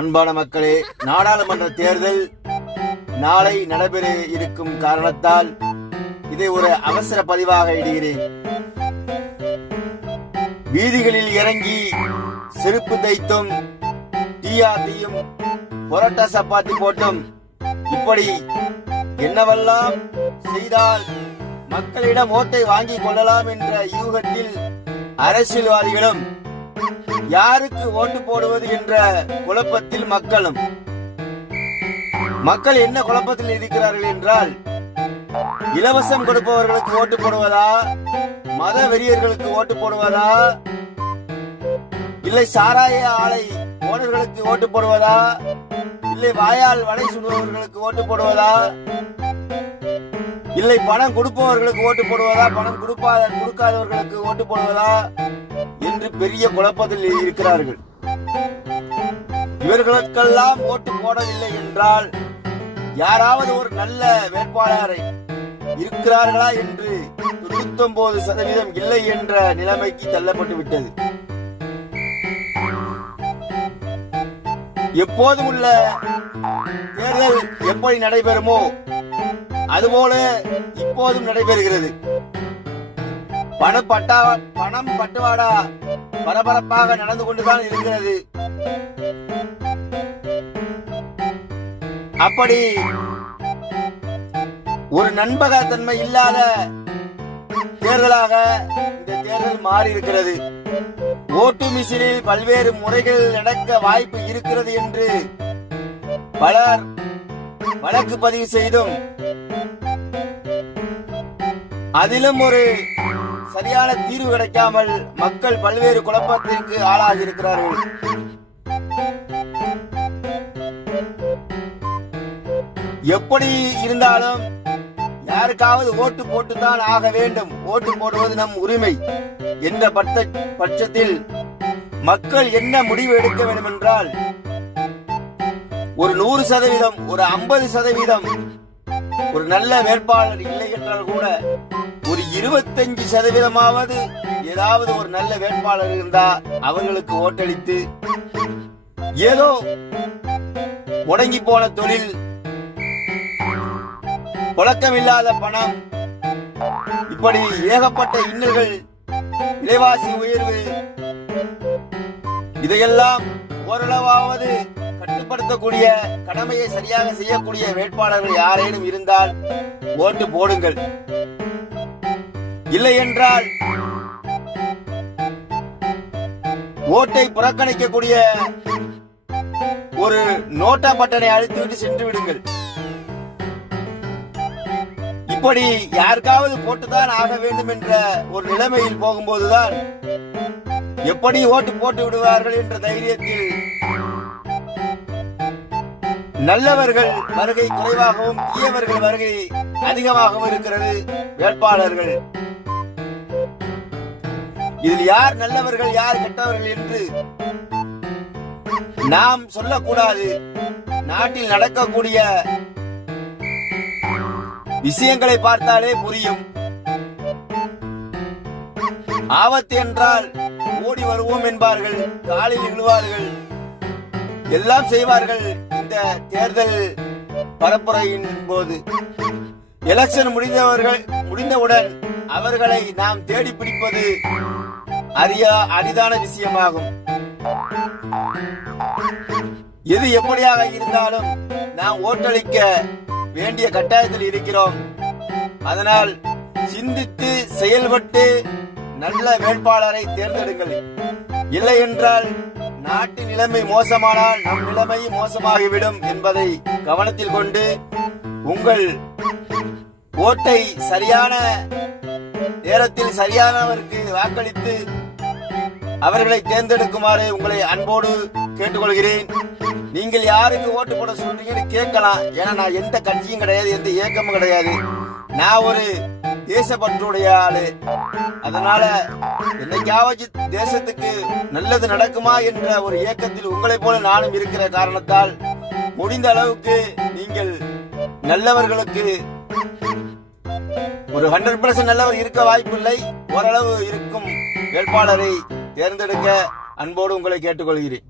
அன்பான மக்களே, நாடாளுமன்ற தேர்தல் நாளை நடைபெற இருக்கும் காரணத்தால் இதை ஒரு அவசர பதிவாக இடுகிறேன். வீதிகளில் இறங்கி செருப்பு தைத்தும் டீயாத்தியும் பொரோட்டா சப்பாத்தி போட்டும் இப்படி என்னவெல்லாம் செய்தால் மக்களிடம் ஓட்டை வாங்கிக் கொள்ளலாம் என்ற யூகத்தில் அரசியல்வாதிகளும் யாருக்கு ஓட்டு போடுவது என்ற குழப்பத்தில் மக்கள் என்ன குழப்பத்தில் இருக்கிறார்கள் என்றால், இலவசம் கொடுப்பவர்களுக்கு ஓட்டு போடுவதா, மத வெறியர்களுக்கு ஓட்டு போடுவதா, இல்லை சாராய ஆலை ஓனர்களுக்கு ஓட்டு போடுவதா, இல்லை வாயால் வடை சுடுபவர்களுக்கு ஓட்டு போடுவதா, இல்லை பணம் கொடுப்பவர்களுக்கு ஓட்டு போடுவதா, பணம் கொடுக்காதவர்களுக்கு ஓட்டு போடுவதா என்று பெரிய குழப்பத்தில் இருக்கிறார்கள். இவர்களுக்கெல்லாம் ஓட்டு போடவில்லை என்றால் யாராவது ஒரு நல்ல வேட்பாளரை இருக்கிறார்களா என்று 99% இல்லை என்ற நிலைமைக்கு தள்ளப்பட்டு விட்டது. எப்போதும் உள்ள தேர்தல் எப்படி நடைபெறுமோ அதுபோல இப்போதும் நடைபெறுகிறது. பணம் பட்டுவாடா பரபரப்பாக நடந்து கொண்டுதான் இருக்கிறது. அப்படி ஒரு நம்பகத்தன்மை இல்லாத தேர்தலாக இந்த தேர்தல் மாறி இருக்கிறது. ஓட்டு மிஷினில் பல்வேறு முறைகள் நடக்க வாய்ப்பு இருக்கிறது என்று பலர் வழக்கு பதிவு செய்தும் அதிலும் ஒரு சரியான தீர்வு கிடைக்காமல் மக்கள் பல்வேறு குழப்பத்திற்கு ஆளாகி இருக்கிறார்கள். எப்படி இருந்தாலும் யாருக்காவது ஓட்டு போட்டுத்தான் ஆக வேண்டும், ஓட்டு போடுவது நம் உரிமை என்ற பட்சத்தில் மக்கள் என்ன முடிவு எடுக்க வேண்டும் என்றால், ஒரு 100%, ஒரு 50%, ஒரு நல்ல வேட்பாளர் இல்லை என்றால் கூட ஒரு 25% ஏதாவது ஒரு நல்ல வேட்பாளர் இருந்தா அவர்களுக்கு ஓட்டளித்து, ஏதோ முடங்கி போன தொழில், புழக்கமில்லாத பணம், இப்படி ஏகப்பட்ட இன்னல்கள், விலைவாசி உயர்வு, இதையெல்லாம் ஓரளவாவது கட்டுப்படுத்தக்கூடிய கடமையை சரியாக செய்யக்கூடிய வேட்பாளர்கள் யாரேனும் இருந்தால் ஓட்டு போடுங்கள். இல்லை என்றால் ஓட்டை புறக்கணிக்கக்கூடிய ஒரு நோட்டா பட்டனை அழுத்திவிட்டு சென்று விடுங்கள். இப்படி யாருக்காவது போட்டுதான் ஆக வேண்டும் என்ற ஒரு நிலைமையில் போகும்போதுதான் எப்படி ஓட்டு போட்டு விடுவார்கள் என்ற தைரியத்தில் நல்லவர்கள் வருகை குறைவாகவும் தீயவர்கள் வருகை அதிகமாகவும் இருக்கிறது. வேட்பாளர்கள் இதில் யார் நல்லவர்கள் யார் கெட்டவர்கள் என்று நாம் சொல்லக்கூடாது. நாட்டில் நடக்கக்கூடிய விஷயங்களை பார்த்தாலே புரியும். ஆபத்து என்றால் ஓடி வருவோம் என்பார்கள், காலில் விழுவார்கள், எல்லாம் செய்வார்கள். இந்த தேர்தல் பரப்புரையின் போது எலெக்ஷன் முடிந்தவுடன் அவர்களை நாம் தேடி பிடிப்பது அரிதான விஷயமாகும். எது எப்படியாக இருந்தாலும் நாம் ஓட்டளிக்க வேண்டிய கட்டாயத்தில் இருக்கிறோம். அதனால் சிந்தித்து செயல்பட்டு நல்ல வேட்பாளரை தேர்ந்தெடுங்கள். இல்லை என்றால் நாட்டு நிலைமை மோசமானால் நம் நிலைமை மோசமாகிவிடும் என்பதை கவனத்தில் கொண்டு உங்கள் ஓட்டை சரியான நேரத்தில் சரியானவருக்கு வாக்களித்து அவர்களை தேர்ந்தெடுக்குமாறு உங்களை அன்போடு கேட்டுக்கொள்கிறேன். நீங்கள் யாருக்கு ஓட்டு போட சொல்றீங்கன்னு கேட்கலாம். ஏன்னா நான் எந்த கட்சியும் கிடையாது, எந்த இயக்கமும் கிடையாது. நான் ஒரு தேசப்பற்றுடைய ஆளு. அதனால என்னைக்காவது தேசத்துக்கு நல்லது நடக்குமா என்ற ஒரு இயக்கத்தில் உங்களை போல நானும் இருக்கிற காரணத்தால் முடிந்த அளவுக்கு நீங்கள் நல்லவர்களுக்கு ஒரு 100% நல்லவர் இருக்க வாய்ப்பில்லை, ஓரளவு இருக்கும் வேட்பாளரை தேர்ந்தெடுக்க அன்போடு உங்களை கேட்டுக்கொள்கிறேன்.